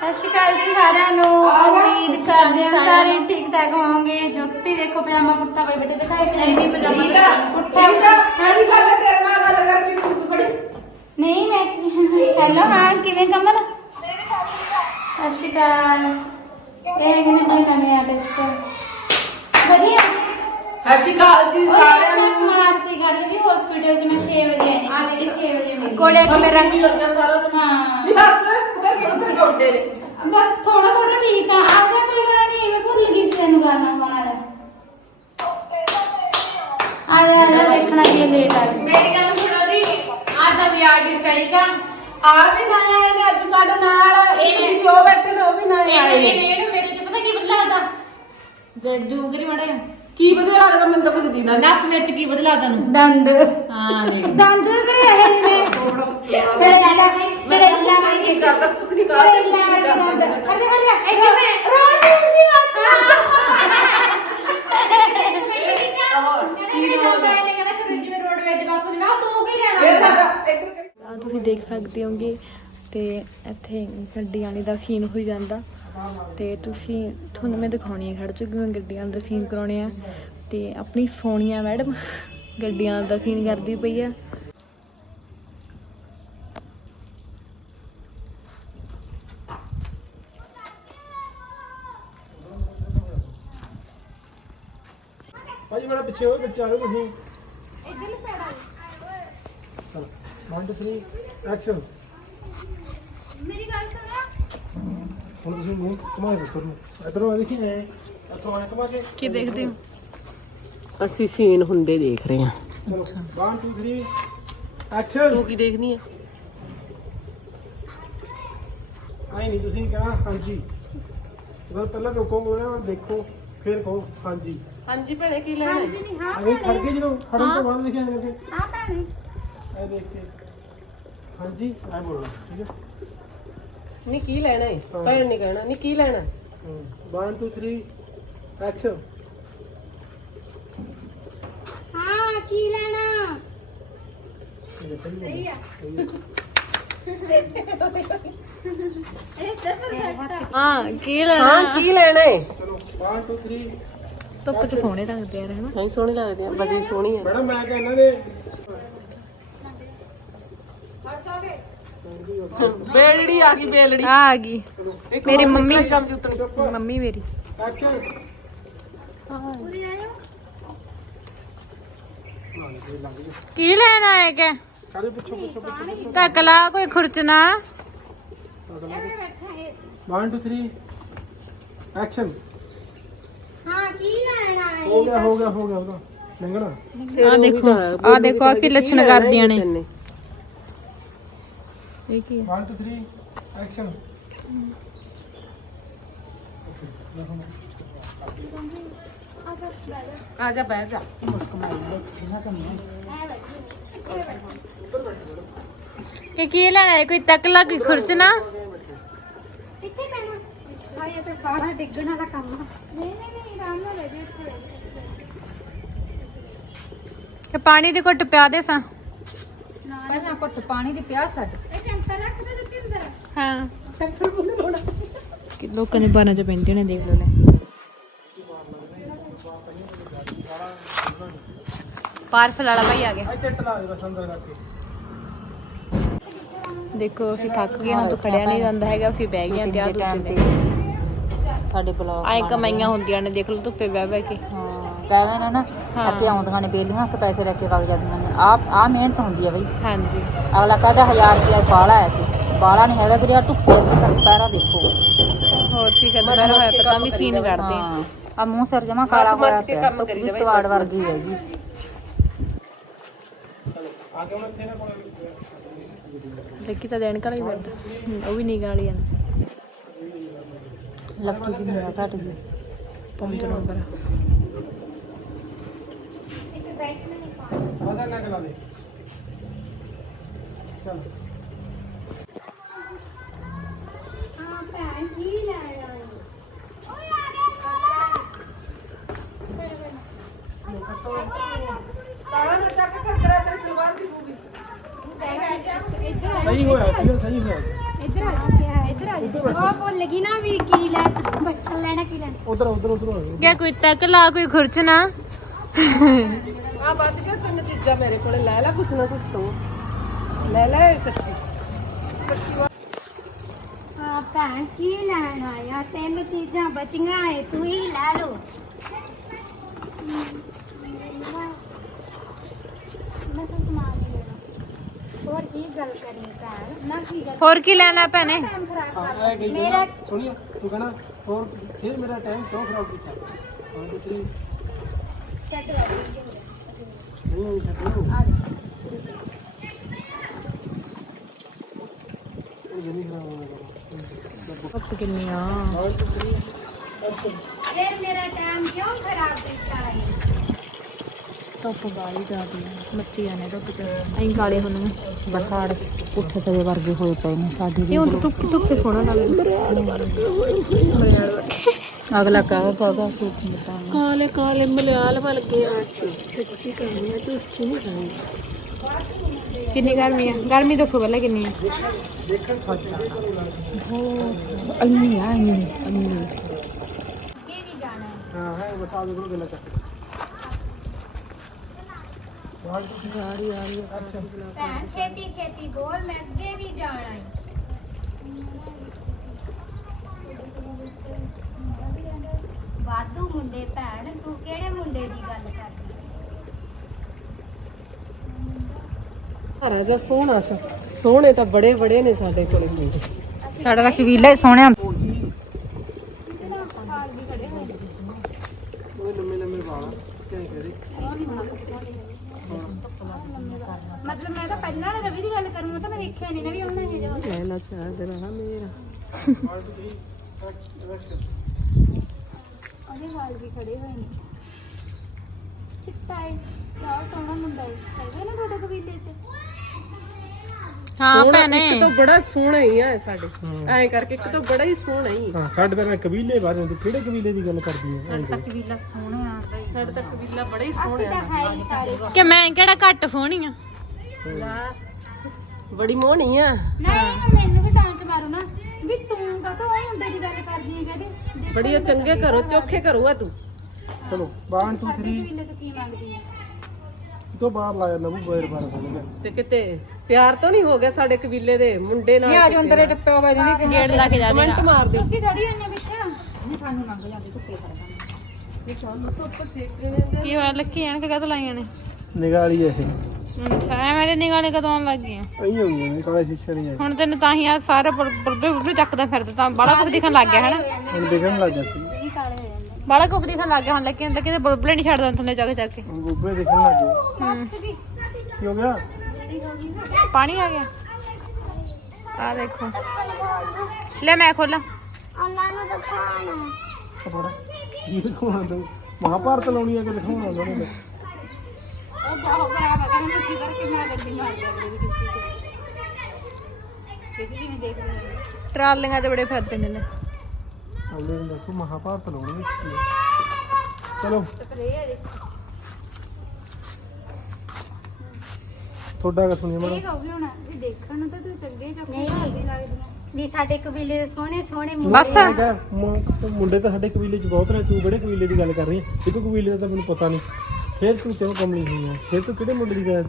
ਸਤਿ ਸ਼੍ਰੀ ਅਕਾਲ ਜੀ ਸਾਰਿਆਂ ਨੂੰ। ਉਮੀਦ ਕਰਦੇ ਹਾਂ ਸਾਰੇ ਠੀਕ ਠਾਕ ਹੋਵੋਗੇ। ਜੋਤੀ ਦੇਖੋ ਪਜਾਮਾ ਪੁੱਠਾ ਪਈ ਬੈਠੇ ਦਿਖਾਈ ਕਿ ਨਹੀਂ? ਪਜਾਮਾ ਆ। ਪੁੱਠਾ ਆ। ਮੈਂ ਵੀ ਗੱਲ ਤੇਰੇ ਨਾਲ ਗੱਲ ਕਰਕੇ ਤੂੰ ਕੋਈ ਬੜੀ। ਨਹੀਂ ਮੈਂ ਹੈਲੋ ਹਾਂ ਕਿਵੇਂ ਕਮਲ? ਸਤਿ ਸ਼੍ਰੀ ਅਕਾਲ। ਇਹ ਹੈਗੇ ਨੇ ਆਪਣੇ ਨਵੇਂ ਆਰਟਿਸਟ ਵਧੀਆ। ਸਤਿ ਸ਼੍ਰੀ ਅਕਾਲ ਜੀ ਸਾਰਿਆਂ ਨੂੰ। ਮਾਰ ਸੀ ਗੱਲ ਵੀ ਹਸਪੀਟਲ 'ਚ ਮੈਂ 6 ਵਜੇ ਆਈ। ਆ ਮੇਰੀ 6 ਵਜੇ ਮੇਰੀ ਕੋਲੇ ਕੋਲੇ ਰੰਗ ਕੀ ਲੱਗਿਆ ਸਾਰਾ ਦਿਨ। ਹਾਂ। ਬਸ। ਉਹਦੇ ਸੁਣ ਤੇ ਉੱਡੇ ਨੇ। ਬਸ ਥੋੜਾ ਥੋੜਾ ਠੀਕ ਆ। ਆ ਜਾ ਕੋਈ ਗੱਲ ਨਹੀਂ ਮੈਂ ਭੁੱਲ ਗਈ ਸੀ ਤੈਨੂੰ ਗਾਣਾ ਪਾਉਣਾ ਵਾਲਾ। ਆ ਜਾ ਆ ਜਾ ਦੇਖਣਾ ਕੀ ਲੇਟ ਆ ਗਈ। ਮੇਰੀ ਗੱਲ ਸੁਣੋ ਜੀ ਆ ਤਾਂ ਵੀ ਆਰਟਿਸਟ ਕਰੀਕਾ ਆ ਵੀ ਨਾ ਆਏ ਨੇ ਅੱਜ ਸਾਡੇ ਨਾਲ ਇੱਕ ਦੀਦੀ ਉਹ ਬੈਠੇ ਨੇ ਉਹ ਵੀ ਨਾ ਆਏ ਇਹ ਨੇ। ਰੇਡ ਮੇਰੇ ਚ ਪਤਾ ਕੀ ਬਦਲਾ ਆਦਾ ਦੇਖ ਜੂ ਕਰੀ ਮੜਾ ਕੀ ਵਧੀਆ ਲੱਗਦਾ ਮੈਨੂੰ ਤਾਂ ਕੁਝ ਦੀਨਾ ਨਹੀਂ ਨਸ ਮਿਰਚ ਕੀ ਬਦਲਾ ਆਦਾ ਨੂੰ ਦੰਦ। ਹਾਂ ਦੇਖ। ਦੰਦ ਤੇ ਇਹ ਨੇ। ਚੜੇ ਲਾ ਚੜੇ ਮੈਂ ਕੀ ਕਰਦਾ? ਕੁਝ ਨਹੀਂ ਕਰ ਚੜੇ ਸਕਦੀ ਲਾ ਕੀ ਕਰਦਾ। ਖੜ ਜਾ ਖੜ ਜਾ। ਰੋਣ ਦੀ ਆ ਤੁਸੀਂ ਦੇਖ ਸਕਦੇ ਹੋਗੇ ਤੇ ਇੱਥੇ ਗੱਡੀ ਵਾਲੀ ਦਾ ਸੀਨ ਹੋਈ ਜਾਂਦਾ। ਤੇ ਤੁਸੀਂ ਤੁਹਾਨੂੰ ਮੈਂ ਦਿਖਾਉਣੀ ਹੈ ਖੜ ਚੁੱਕੀ ਮੈਂ ਗੱਡੀਆਂ ਦਾ ਸੀਨ ਕਰਾਉਣੇ ਆ। ਤੇ ਆਪਣੀ ਸੋਨੀਆ ਮੈਡਮ ਗੱਡੀਆਂ ਦਾ ਸੀਨ ਕਰਦੀ ਪਈ ਆ। ਪਿੱਛੇ ਹੋਏ ਵਿੱਚ ਆ ਜਾਓ ਤੁਸੀਂ। ਇੱਧਰਲੀ ਸਾਈਡ ਆ ਚਲੋ 1 2 3 ਐਕਸ਼ਨ ਮੇਰੀ ਗੱਲ ਸੁਣੋ। ਹੁਣ ਤੁਸੀਂ ਮੂੰਹ ਘੁਮਾ ਕੇ ਦੇਖੋ ਨੂੰ ਇਧਰੋਂ ਆ ਦੇਖੀ ਐ ਇੱਥੋਂ ਆਏ ਘੁਮਾ ਕੇ। ਕੀ ਦੇਖਦੇ ਹੋ? ਅਸੀਂ ਸੀਨ ਹੁੰਦੇ ਦੇਖ ਰਹੇ ਹਾਂ। ਚਲੋ 1 2 3 ਐਕਸ਼ਨ ਕੀ ਦੇਖਣੀ ਹੈ ਆਈ ਨਹੀਂ ਤੁਸੀਂ ਕਹਿਣਾ ਹਾਂਜੀ। ਜਦੋਂ ਪਹਿਲਾਂ ਰੁਕੋਗੇ ਨਾ ਦੇਖੋ ਫਿਰ ਕਹੋ ਹਾਂਜੀ। ਹਾਂਜੀ ਭੈਣੇ ਕੀ ਲੈਣਾ ਹਾਂਜੀ ਨਹੀਂ ਹਾਂ ਅਗੇ ਖੜ ਕੇ ਜਦੋਂ ਖੜਨ ਤੋਂ ਬਾਅਦ ਦੇਖਿਆ ਜਾਵੇ ਹਾਂ ਭੈਣੇ। ਐ ਦੇਖ ਕੇ। ਹਾਂਜੀ? ਐ ਬੋਲਣਾ ਠੀਕ ਹੈ? ਨਹੀਂ ਕੀ ਲੈਣਾ ਹੈ। ਭੈਣ ਨਹੀਂ ਕਹਿਣਾ ਨਹੀਂ ਕੀ ਲੈਣਾ? 1 2 3 ਐਕਸ਼ਨ ਹਾਂ ਕੀ ਲੈਣਾ? ਸਹੀ ਆ। ਇਹ ਜ਼ਬਰਦਸਤ ਹਾਂ ਕੀ ਲੈਣਾ ਹਾਂ ਕੀ ਲੈਣਾ? ਹੈ ਚਲੋ 1 2 3 ਧੁੱਪ ਚ ਸੋਹਣੇ ਲੱਗਦੇ ਯਾਰ ਹਨਾ ਨਹੀਂ ਸੋਹਣੀ ਲੱਗਦੀ ਆ ਬਜੀ ਸੋਹਣੀ ਹੈ ਮੈਡਮ ਮੈਂ ਕਹਿੰਦਾ ਨੇ ਬੇਲੜੀ ਆ ਗਈ ਬੇਲੜੀ। ਆ ਆ ਗਈ ਮੇਰੀ ਮੰਮੀ। ਕੰਮ ਜੁੱਤਣੀ। ਮੰਮੀ ਮੇਰੀ। ਐਕਸ਼ਨ। ਕੀ ਲੈਣਾ ਹੈ ਕਿ? ਕਾਲੇ ਪਿੱਛੋਂ ਪਿੱਛੋਂ ਪਿੱਛੋਂ ਟਕਲਾ ਕੋਈ ਖੁਰਚਣਾ। ਐਵੇਂ ਬੈਠਾ ਹੈ 1 2 3 ਐਕਸ਼ਨ ਹੈ ਗਿਆ ਹੋ ਗਿਆ ਹੋ ਗਿਆ ਉਹਦਾ। ਲੰਘਣਾ ਆ ਦੇਖੋ ਆ ਦੇਖੋ ਆ ਕੀ ਲੱਛਣ ਕਰਦੀਆਂ ਨੇ ਇਹ ਕੀ ਹੈ? 1 2 3 ਐਕਸ਼ਨ ਆ ਜਾ ਬਹਿ ਜਾ। ਕਿ ਕੀ ਲੈਣਾ ਹੈ ਕੋਈ ਤਕਲਾ ਕੋਈ ਖੁਰਚਣਾ? ਕਿੱਥੇ ਪੈਣਾ ਹਾਏ ਤੇ ਬਾਹਰ ਡਿੱਗਣ ਵਾਲਾ ਕੰਮ ਨਹੀਂ ਨਹੀਂ ਨਹੀਂ ਆਰਾਮ ਨਾਲ ਲੈ ਜਾਓ ਇੱਥੇ। ਕਿ ਪਾਣੀ ਦੀ ਘੁੱਟ ਪਿਆ ਦੇ ਸਾਂ। ਪਹਿਲਾਂ ਘੁੱਟ ਪਾਣੀ ਦੀ ਪਿਆਸ ਛੱਡ ਇਹ ਕੈਂਪਰ ਰੱਖ ਦੇ ਦਿੱਤੀ ਅੰਦਰ। ਹਾਂ। ਕਿ ਲੋਕਾਂ ਨੇ ਬਾਰਾਂ ਚ ਪੈਂਦੇ ਨੇ ਦੇਖ ਲਓ ਲੈ। ਪਾਰਸਲ ਵਾਲਾ ਭਾਈ ਆ ਗਿਆ। ਇੱਥੇ ਟਲਾ ਦੇ ਬਸ ਅੰਦਰ ਕਰਕੇ। ਦੇਖੋ ਅਸੀਂ ਥੱਕ ਗਏ ਹਾਂ ਤੋਂ ਖੜਿਆ ਨਹੀਂ ਜਾਂਦਾ ਹੈਗਾ ਅਸੀਂ ਬਹਿ ਗਏ ਹਾਂ ਤੇ ਆ ਧੁੱਪੇ ਸਾਡੇ ਬਲੌਗ ਆਏ ਕਮਾਈਆਂ ਹੁੰਦੀਆਂ ਨੇ ਦੇਖ ਲਓ ਧੁੱਪੇ ਬਹਿ ਬਹਿ ਕੇ। ਹਾਂ। ਕਹਿੰਦੇ ਨੇ ਨਾ। ਅੱਗੇ ਆਉਂਦੀਆਂ ਨੇ ਬੇਲੀਆਂ ਕਿ ਪੈਸੇ ਲੈ ਕੇ ਵਗ ਜਾਂਦੀਆਂ ਨੇ। ਆ ਆ ਮਿਹਨਤ ਹੁੰਦੀ ਹੈ ਬਈ। ਹਾਂਜੀ। ਅਗਲਾ ਕਹਿੰਦਾ 1000 ਰੁਪਇਆ ਬਾਲਾ ਆਇਆ ਸੀ। ਬਾਲਾ ਨਹੀਂ ਹੈਗਾ ਵੀਰੇ ਆ ਧੁੱਪੇ ਅਸੀਂ ਕਰ ਪੈਰਾ ਦੇਖੋ। ਹੋਰ ਕੀ ਕਰਦਾ ਮੇਰਾ ਹੋਇਆ ਪਤਾ ਵੀ ਸੀਨ ਕੱਢਦੇ ਆ ਹਾਂ। ਆ ਮੂੰਹ ਸਿਰ ਜਮਾ ਕਾਲਾ ਹੋਇਆ ਪਿਆ ਧੁੱਪ ਵੀ ਤਵਾੜ ਵਰਗੀ ਹੈ ਜੀ ਦੇਖੀ ਤਾਂ ਦੇਣ ਕਾਲੀ ਫਿਰਦਾ। ਹਮ, ਉਹ ਵੀ ਨਿਗਾਹ ਵਾਲੀ ਜਾਂਦਾ ਲੱਕੀ ਵੀ ਨਿਗਾ ਘਟ ਗਈ। ਪਹੁੰਚ ਨੰਬਰ ਮਜ਼ਾ ਨਾ ਕਲਾ ਦੇ ਚਲ ਹਾਂ ਭੈਣ ਕੀ ਲੈਣਾ ਹੈ ਓਏ ਆ ਗਿਆ ਤਾਂ ਨਾ ਚੱਕ ਘੱਗਰਾ ਤੇਰੀ ਸਲਵਾਰ ਦੀ ਹੋਊਗੀ ਇੱਧਰ ਆ ਸਹੀ ਹੋਇਆ ਕਲੀਅਰ ਸਹੀ ਹੋਇਆ ਇੱਧਰ ਆ ਜਾ ਇੱਧਰ ਆ ਜਾ ਉੱਥੇ ਬੈਠ ਉਹ ਭੁੱਲ ਗਈ ਨਾ ਵੀ ਕੀ ਲੈ ਬੱਟਲ ਲੈਣਾ ਕੀ ਲੈਣਾ ਉਧਰ ਉਧਰ ਉਧਰ ਆ ਜਾਓ। ਕਿਆ ਕੋਈ ਤੱਕ ਲਾ ਕੋਈ ਖੁਰਚਣਾ ਆ ਬਚ ਗਿਆ ਤਿੰਨ ਚੀਜ਼ਾਂ ਮੇਰੇ ਕੋਲੇ ਲੈ ਲੈ ਕੁਛ ਨਾ ਕੁਛ ਤੂੰ। ਲੈ ਲੈ ਇਹ ਸੱਚੀ। ਆ ਭੈਣ ਕੀ ਲੈਣ ਆਇਆ? ਤਿੰਨ ਚੀਜ਼ਾਂ ਬਚੀਆਂ ਏ ਤੂੰ ਹੀ ਲੈ ਲੋ ਮੈਂ ਤਾਂ ਸਮਾਨ ਨਹੀਂ ਲੈਣਾ ਹੋਰ ਕੀ ਗੱਲ ਕਰਨੀ ਭੈਣ? ਨਾ ਕੀ ਗੱਲ ਹੋਰ ਕੀ ਲੈਣਾ ਭੈਣੇ? ਟਾਈਮ ਖਰਾਬ ਹਾਂ, ਕਰ ਇਹ ਗਈ ਮੇਰਾ ਸੁਣੀਏ ਤੂੰ ਕਹਣਾ ਹੋਰ ਫਿਰ ਮੇਰਾ ਟਾਈਮ ਕਿਉਂ ਖਰਾਬ ਕੀਤਾ? ਹਾਂ ਤੇ ਤੇਰੀ ਚੱਟ ਲੱਗ ਨਹੀਂ ਹੋਈ ਛੱਡੋ ਇਹ ਹੋ ਗਿਆ ਕਿੰਨੀਆਂ ਫਿਰ ਮੇਰਾ ਟਾਈਮ ਕਿਉਂ ਖਰਾਬ ਕੀਤਾ ਏ ਧੁੱਪ ਬਾਲੀ ਜਾਂਦੀ ਹੈ ਮੱਚੀ ਜਾਂਦੇ ਧੁੱਪ ਚ। ਐਂ ਕਾਲੇ ਹੁੰਨੇ ਬਰਖਾੜ ਪੁੱਠੇ ਤਵੇ ਵਰਗੇ ਹੋਏ ਪਏ ਨੇ ਸਾਡੇ ਇਹ ਹੁਣ ਧੁੱਪ ਧੁੱਪ ਤੇ ਸੋਹਣਾ ਲੱਗਦਾ ਕਹੇਗਾ ਸੂਟ ਬਤਾ ਕਾਲੇ ਕਾਲੇ ਮਲਿਆਲ ਵੱਲ ਗਿਆ ਸੱਚੀ ਕਹਾਣੀ ਤੂੰ ਉੱਚੀ ਨਹੀਂ ਕਹਾਣੀ ਕਿੰਨੀ ਗਰਮੀ ਹੈ ਗਰਮੀ ਦੱਸੋ ਪਹਿਲਾਂ ਕਿੰਨੀ ਹੈ ਅੰਨੀ ਆ ਅੰਨੀ ਅੰਨੀ ਇਹ ਵੀ ਜਾਣਾ ਹੈ ਹਾਂ ਹੈ ਬਸ ਆ ਦੇਖੋ ਗੱਲਾਂ ਚੱਕ ਗਾੜੀ ਆ ਰਹੀ ਹੈ ਅੱਛਾ ਭੈਣ ਛੇਤੀ ਛੇਤੀ ਬੋਲ ਮੈਂ ਅੱਗੇ ਵੀ ਜਾਣਾ ਏ ਵਾਧੂ ਮੁੰਡੇ ਭੈਣ ਤੂੰ ਕਿਹੜੇ ਮੁੰਡੇ ਦੀ ਗੱਲ ਕਰਦੀ? ਰਾਜਾ ਸੋਹਣਾ ਸਾ ਸੋਹਣੇ ਤਾਂ ਬੜੇ ਬੜੇ ਨੇ ਸਾਡੇ ਕੋਲੇ। ਮੁੰਡੇ ਸਾਡਾ ਤਾਂ ਕਬੀਲਾ ਹੀ ਸੋਹਣਿਆ ਉਹ ਲੰਮੇ ਲੰਮੇ ਵਾਲ ਕਿਆ ਕਰੀ ਮਤਲਬ ਮੈਂ ਤਾਂ ਪਹਿਲਾਂ ਵਾਲੇ ਰਵੀ ਦੀ ਗੱਲ ਕਰੂੰ ਉਹ ਤਾਂ ਮੈਂ ਦੇਖਿਆ ਨਹੀਂ ਨਾ ਵੀ ਉਹਨਾਂ ਨੇ ਜੋ ਲੈ ਲਾ ਚਾਹ ਦੇ ਰਹਾ ਮੇਰਾ। ਉਹਦੇ ਵਾਲ ਵੀ ਖੜੇ ਹੋਏ ਨੇ। ਚਿੱਟਾ ਏ। ਬਹੁਤ ਸੋਹਣਾ ਮੁੰਡਾ ਏ। ਹੈਗਾ ਨਾ ਤੁਹਾਡੇ ਕਬੀਲੇ 'ਚ? ਹਾਂ ਸੋਹਣਾ ਭੈਣੇ। ਇੱਕ ਤਾਂ ਬੜਾ ਸੋਹਣਾ ਹੀ ਆ ਸਾਡੇ। ਐਂ ਕਰਕੇ ਇੱਕ ਤਾਂ ਬੜਾ ਹੀ ਸੋਹਣਾ ਹੀ ਹਾਂ ਸਾਡੇ ਤਾਂ ਕਬੀਲੇ ਬਾਰੇ ਤੂੰ ਕਿਹੜੇ ਕਬੀਲੇ ਦੀ ਗੱਲ ਕਰਦੀ ਹੈ ਸਾਡਾ ਤਾਂ ਕਬੀਲਾ ਸੋਹਣਿਆ ਸਾਡੇ ਤਾਂ ਕਬੀਲਾ ਬੜਾ ਹੀ ਅਸੀਂ ਤਾਂ ਹੈ ਹੀ ਸਾਰੇ। ਕਿ ਮੈਂ ਕਿਹੜਾ ਘੱਟ ਫੋਣੀ ਆ? ਬੜੀ ਮੋਹਣੀ ਆ। ਨਹੀਂ ਮੈਨੂੰ ਵੀ ਟਾਂਚ ਮਾਰੋ ਨਾ। ਵੀ ਤੂੰ ਕਾ ਉਹ ਮੁੰਡੇ ਦੀ ਗੱਲ ਕਰਦੀ ਹੈ ਕਹਦੇ ਬੜੀ ਚੰਗੇ ਘਰੋਂ ਚੋਖੇ ਘਰੋਂ ਆ ਤੂੰ। ਚਲੋ 1 2 ਸਾਡੇ 3 ਕਬੀਲੇ ਤੋਂ ਕੀ ਮੰਗਦੀ ਹੈ ਤੋਂ ਬਾਹਰ ਲਾਇਆ ਨਮੂ ਬੈਰ ਬਾਰ ਬੋਲਦਾ ਤੇ ਕਿਤੇ ਪਿਆਰ ਤਾਂ ਨਹੀਂ ਹੋ ਗਿਆ ਸਾਡੇ ਕਬੀਲੇ ਦੇ ਮੁੰਡੇ ਨਾਲ ਆ ਜੋ ਅੰਦਰੇ ਟੱਪੇ ਹੋਵੇ ਜਿਹੜੀ ਗੇੜ ਲਾ ਕੇ ਜਾ ਦੇਗਾ ਕਮੈਂਟ ਮਾਰ ਦਿਓ ਤੁਸੀਂ ਥੋੜੀ ਹੁੰਨੇ ਵਿੱਚ ਕੀ ਹੋਇਆ? ਲੱਕੀ ਐਨਕ ਕਦ ਲਾਈਆਂ ਨੇ? ਨਿਗਾਲੀ ਇਹ। ਅੱਛਾ ਐ ਮੇਰੇ ਨਿਗਾਲੇ ਕਦੋਂ ਆਉਣ ਲੱਗ ਗਈਆਂ? ਐਂ ਹੋ ਗਈ ਨੇ ਕਾਲੇ ਸ਼ੀਸ਼ੇ ਨਹੀਂ ਆਏ ਹੁਣ ਤੈਨੂੰ ਤਾਂ ਹੀ ਆ ਸਾਰੇ ਬੁਰਬੇ ਬੁਰਬੇ ਚੱਕਦਾ ਫਿਰਦਾ ਤਾਂ ਬੜਾ ਕੁਝ ਦਿਖਣ ਲੱਗ ਗਿਆ ਹਨਾ? ਹੁਣ ਦੇਖਣ ਲੱਗ ਗਿਆ ਸੀ। ਵੀ ਕਾਲੇ ਹੋ ਜਾਂਦੇ ਨੇ। ਬੜਾ ਕੁਝ ਦਿਖਣ ਲੱਗ ਗਿਆ ਹੁਣ ਲੱਕੀ ਹੁੰਦਾ ਕਿਤੇ ਬੁਰਬਲੇ ਨਹੀਂ ਛੱਡਦਾ ਥੱਲੇ ਚੱਕ ਚੱਕ ਕੇ। ਦੇਖਣ ਲੱਗ ਗਏ। ਹੋ ਗਿਆ? ਪਾਣੀ ਆ ਗਿਆ? ਆ ਦੇਖੋ। ਲੈ ਮੈਂ ਖੋਲਾਂ। ਉਹਨਾਂ ਨੂੰ ਦਿਖਾਣਾ ਕਪੜਾ ਕੀ ਦਿਖਾਉਣਾ ਤੂੰ। ਮਹਾਭਾਰਤ ਲਾਉਣੀ ਆ ਕਿ ਦਿਖਾਉਣਾ ਉਹਨਾਂ ਨੇ। ਖਰਾਬ ਹੈ ਕਹਿੰਦਾ ਕੀ ਕਰਕੇ ਮਾਰ ਦਿੰਦੀ ਮਾਰ ਦਿੰਦੀ ਉਹਦੀ ਜੁੱਤੀ ਚ ਦੇਖੀ ਕਿਵੇਂ ਦੇਖਦੇ ਨੇ ਟਰਾਲੀਆਂ ਤੇ ਬੜੇ ਫਿਰਦੇ ਨੇ ਲੈ। ਅਗਲੇ ਨੂੰ ਦੱਸੋ ਮਹਾਭਾਰਤ ਲਾਉਣੀ ਹੈ। ਚਲੋ ਹੈ? ਦੇਖੋ ਤੁਹਾਡਾ ਕਾ ਸੁਣੀਏ ਮੈਡਮ ਇਹ ਕਹੂਗੀ ਹੁਣ ਵੀ ਦੇਖਣ ਨੂੰ ਤਾਂ ਤੂੰ ਚੰਗੇ ਚੋਕੇ ਲੱਗਦੀਆਂ ਵੀ ਸਾਡੇ ਕਬੀਲੇ ਦੇ ਸੋਹਣੇ ਸੋਹਣੇ ਬਸ। ਹੈਗਾ, ਮੁ- ਮੁੰਡੇ ਤਾਂ ਸਾਡੇ ਕਬੀਲੇ 'ਚ ਬਹੁਤ ਨੇ ਤੂੰ ਕਿਹੜੇ ਕਬੀਲੇ ਦੀ ਗੱਲ ਕਰ ਰਹੀ ਹੈ? ਇੱਕ ਕਬੀਲੇ ਦਾ ਤਾਂ ਮੈਨੂੰ ਪਤਾ ਨਹੀਂ। ਫਿਰ ਤੂੰ ਕਿਉਂ ਕਮਲੀ ਹੋਈ ਹੈ ਫਿਰ ਤੂੰ ਕਿਹੜੇ ਮੁੰਡੇ ਦੀ ਗੱਲ